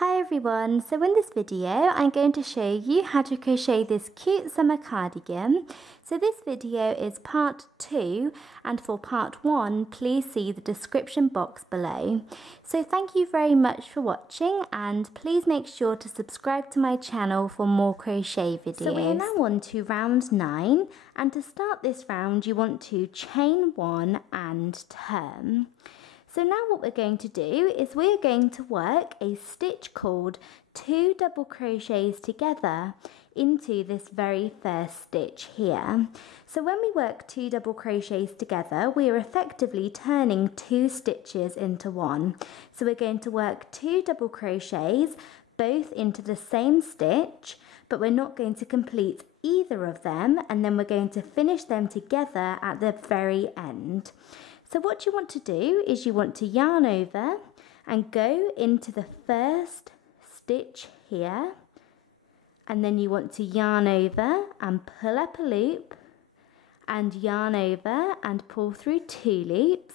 Hi everyone, so in this video I'm going to show you how to crochet this cute summer cardigan. So this video is part 2 and for part 1 please see the description box below. So thank you very much for watching and please make sure to subscribe to my channel for more crochet videos. So we are now on to round 9 and to start this round you want to chain 1 and turn. So now what we're going to do is we're going to work a stitch called 2 double crochets together into this very first stitch here. So when we work 2 double crochets together, we are effectively turning 2 stitches into one. So we're going to work 2 double crochets both into the same stitch, but we're not going to complete either of them, and then we're going to finish them together at the very end. So what you want to do is you want to yarn over and go into the first stitch here, and then you want to yarn over and pull up a loop and yarn over and pull through 2 loops.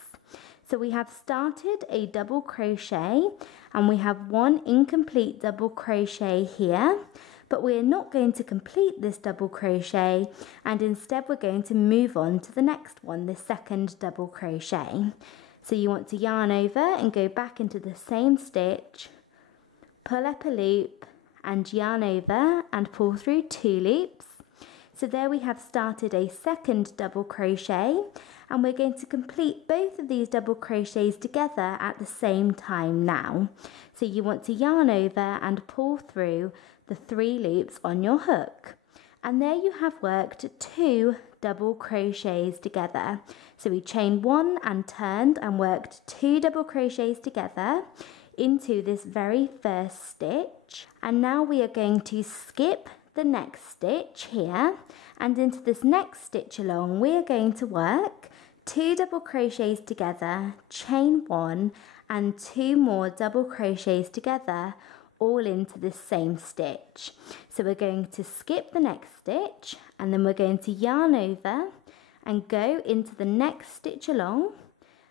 So we have started a double crochet and we have one incomplete double crochet here, but we're not going to complete this double crochet and instead we're going to move on to the next one, the second double crochet. So you want to yarn over and go back into the same stitch, pull up a loop and yarn over and pull through 2 loops. So there we have started a second double crochet and we're going to complete both of these double crochets together at the same time now. So you want to yarn over and pull through the 3 loops on your hook, and there you have worked 2 double crochets together. So we chained 1 and turned and worked 2 double crochets together into this very first stitch, and now we are going to skip the next stitch here, and into this next stitch along we are going to work 2 double crochets together, chain 1 and 2 more double crochets together, all into the same stitch. So we're going to skip the next stitch and then we're going to yarn over and go into the next stitch along,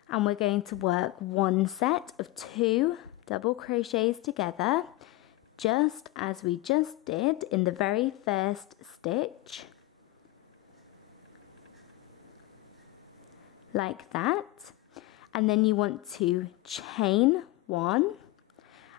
and we're going to work one set of 2 double crochets together, just as we just did in the very first stitch, like that. And then you want to chain 1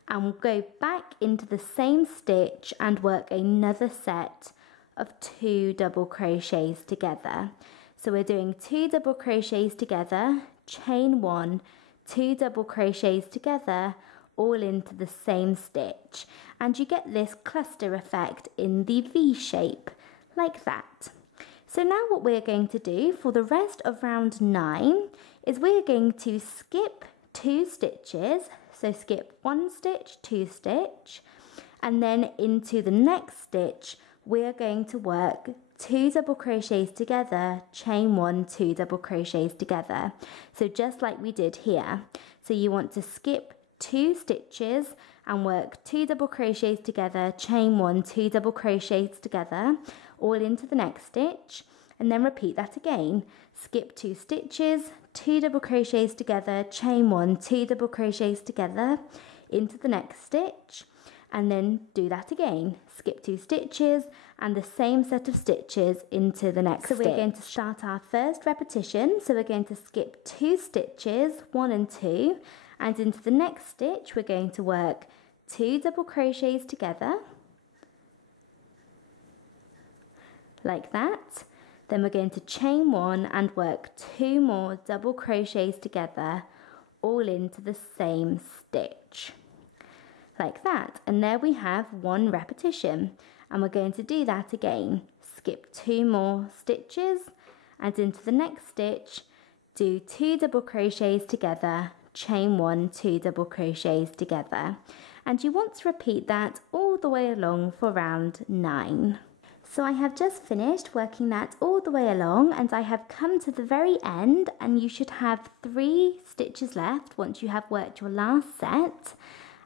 and we'll go back into the same stitch and work another set of 2 double crochets together. So we're doing 2 double crochets together, chain 1, 2 double crochets together, all into the same stitch, and you get this cluster effect in the V shape, like that. So now what we're going to do for the rest of round 9 is we're going to skip 2 stitches. So skip 1 stitch, 2 stitch, and then into the next stitch we're going to work 2 double crochets together, chain 1, 2 double crochets together. So just like we did here. So you want to skip 2 stitches and work 2 double crochets together, chain 1, 2 double crochets together, all into the next stitch, and then repeat that again. Skip 2 stitches, 2 double crochets together, chain 1, 2 double crochets together into the next stitch, and then do that again. Skip 2 stitches and the same set of stitches into the next stitch. So we're going to start our first repetition. So we're going to skip 2 stitches, 1 and 2, and into the next stitch we're going to work 2 double crochets together, like that. Then we're going to chain 1 and work 2 more double crochets together, all into the same stitch, like that. And there we have 1 repetition, and we're going to do that again. Skip 2 more stitches and into the next stitch do 2 double crochets together, chain 1, 2 double crochets together, and you want to repeat that all the way along for round 9. So I have just finished working that all the way along and I have come to the very end, and you should have 3 stitches left once you have worked your last set.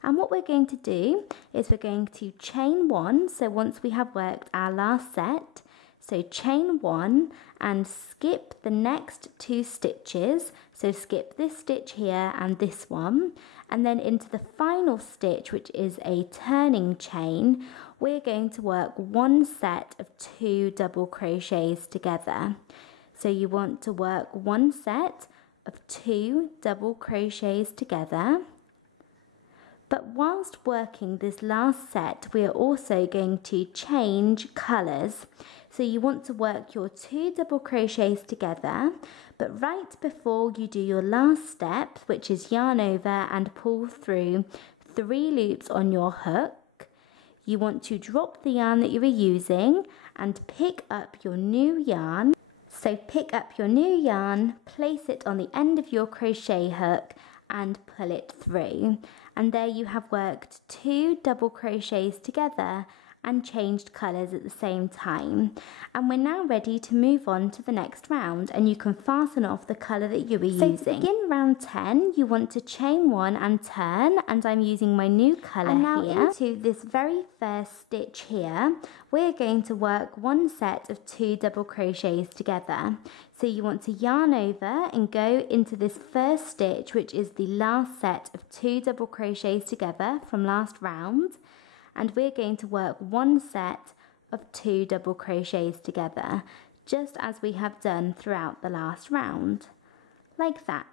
And what we're going to do is we're going to chain 1, so once we have worked our last set, so chain 1 and skip the next 2 stitches, So skip this stitch here and this one, and then into the final stitch, which is a turning chain, we're going to work one set of 2 double crochets together. So you want to work one set of 2 double crochets together. But whilst working this last set, we are also going to change colours. So you want to work your 2 double crochets together, but right before you do your last step, which is yarn over and pull through 3 loops on your hook, you want to drop the yarn that you are using and pick up your new yarn. So pick up your new yarn, place it on the end of your crochet hook and pull it through. And there you have worked 2 double crochets together and changed colours at the same time. And we're now ready to move on to the next round, and you can fasten off the colour that you were using. So to begin round 10, you want to chain 1 and turn, and I'm using my new colour here. And now into this very first stitch here, we're going to work one set of 2 double crochets together. So you want to yarn over and go into this first stitch, which is the last set of 2 double crochets together from last round. And we're going to work one set of 2 double crochets together, just as we have done throughout the last round, like that.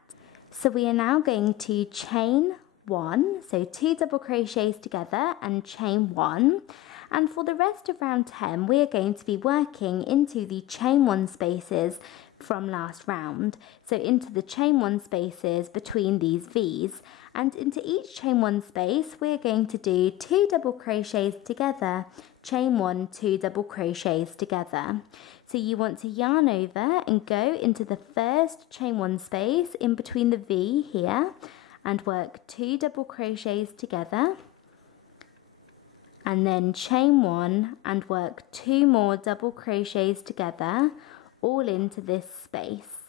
So we are now going to chain 1, so 2 double crochets together and chain 1. And for the rest of round 10, we are going to be working into the chain 1 spaces from last round, so into the chain 1 spaces between these V's, and into each chain 1 space we're going to do 2 double crochets together, chain 1, 2 double crochets together. So you want to yarn over and go into the first chain 1 space in between the V here and work 2 double crochets together, and then chain 1 and work 2 more double crochets together, all into this space.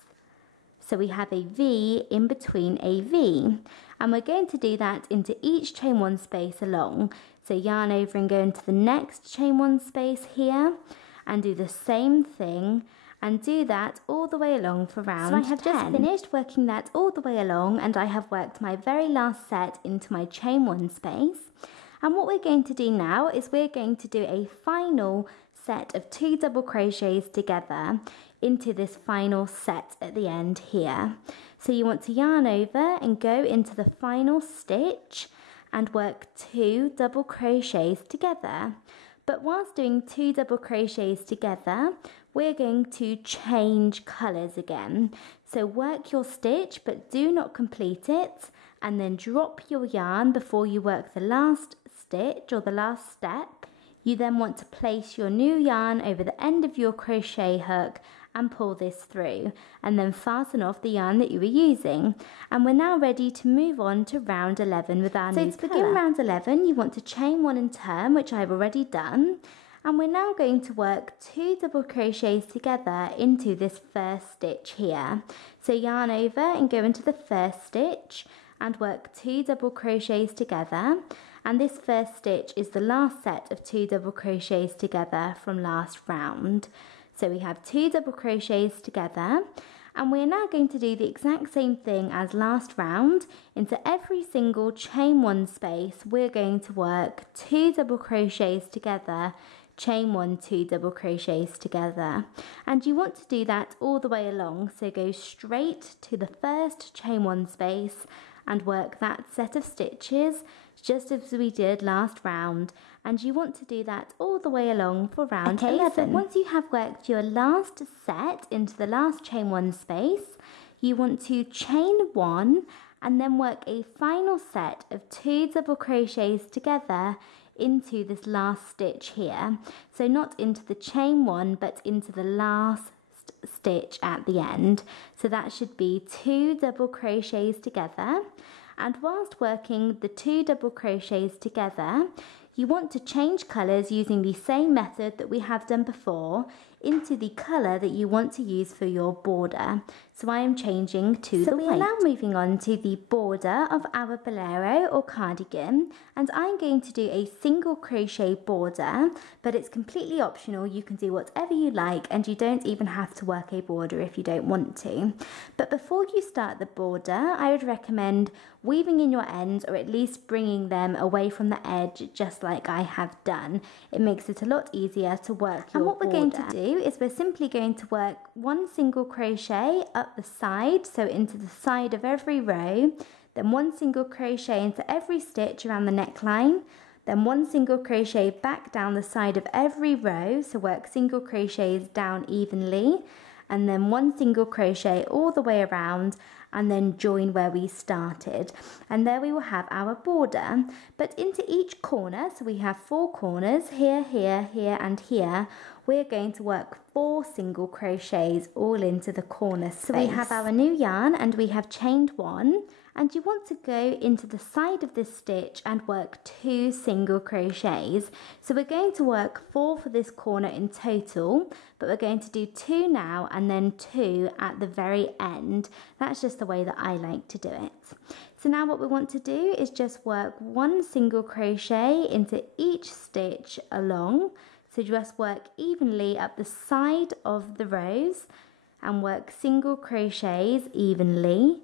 So we have a V in between a V, and we're going to do that into each chain 1 space along. So yarn over and go into the next chain 1 space here and do the same thing, and do that all the way along for round 10. So I have just finished working that all the way along, and I have worked my very last set into my chain 1 space. And what we're going to do now is we're going to do a final set of 2 double crochets together into this final set at the end here. So you want to yarn over and go into the final stitch and work 2 double crochets together. But whilst doing 2 double crochets together, we're going to change colours again. So work your stitch but do not complete it, and then drop your yarn before you work the last stitch or the last step. You then want to place your new yarn over the end of your crochet hook and pull this through, and then fasten off the yarn that you were using. And we're now ready to move on to round 11 with our new colour. So to begin round 11, you want to chain 1 and turn, which I've already done. And we're now going to work 2 double crochets together into this first stitch here. So yarn over and go into the first stitch and work 2 double crochets together. And this first stitch is the last set of 2 double crochets together from last round. So we have 2 double crochets together, and we're now going to do the exact same thing as last round. Into every single chain 1 space we're going to work 2 double crochets together, chain 1, 2 double crochets together. And you want to do that all the way along, so go straight to the first chain 1 space and work that set of stitches just as we did last round, and you want to do that all the way along for round 11. So once you have worked your last set into the last chain 1 space, you want to chain 1 and then work a final set of 2 double crochets together into this last stitch here. So not into the chain 1 but into the last stitch at the end. So that should be 2 double crochets together. And whilst working the 2 double crochets together, you want to change colours using the same method that we have done before into the colour that you want to use for your border. So I am changing to the white. So we are now moving on to the border of our bolero or cardigan, and I'm going to do a single crochet border, but it's completely optional. You can do whatever you like, and you don't even have to work a border if you don't want to. But before you start the border, I would recommend weaving in your ends, or at least bringing them away from the edge, just like I have done. It makes it a lot easier to work your border. And what we're going to do is we're simply going to work one single crochet up the side, so into the side of every row, then one single crochet into every stitch around the neckline, then one single crochet back down the side of every row, so work single crochets down evenly, and then one single crochet all the way around, and then join where we started. And there we will have our border. But into each corner, so we have 4 corners, here, here, here, and here, we're going to work 4 single crochets all into the corner space. So we have our new yarn, and we have chained 1, and you want to go into the side of this stitch and work 2 single crochets. So we're going to work 4 for this corner in total, but we're going to do 2 now and then 2 at the very end. That's just the way that I like to do it. So now what we want to do is just work 1 single crochet into each stitch along. So just work evenly up the side of the rows and work single crochets evenly.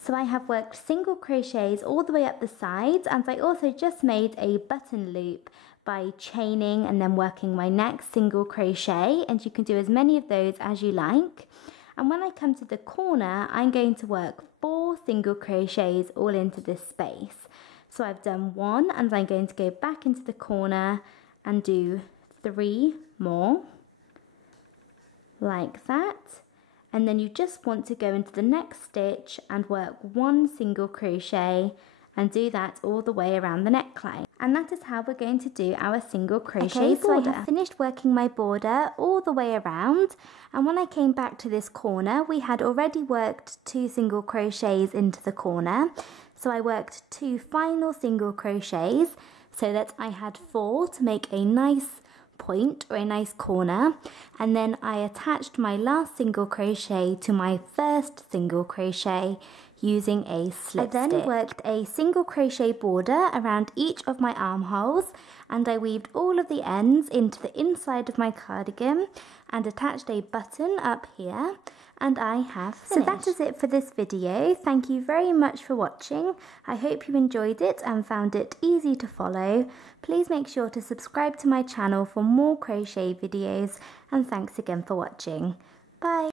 So I have worked single crochets all the way up the sides, and I also just made a button loop by chaining and then working my next single crochet, and you can do as many of those as you like. And when I come to the corner, I'm going to work 4 single crochets all into this space. So I've done 1, and I'm going to go back into the corner and do 3 more, like that. And then you just want to go into the next stitch and work 1 single crochet and do that all the way around the neckline. And that is how we're going to do our single crochet border. So I have finished working my border all the way around, and when I came back to this corner, we had already worked 2 single crochets into the corner. So I worked 2 final single crochets so that I had 4 to make a nice point or a nice corner, and then I attached my last single crochet to my first single crochet using a slip stitch. I then worked a single crochet border around each of my armholes, and I weaved all of the ends into the inside of my cardigan and attached a button up here, and I have finished. So that is it for this video. Thank you very much for watching. I hope you enjoyed it and found it easy to follow. Please make sure to subscribe to my channel for more crochet videos, and thanks again for watching. Bye!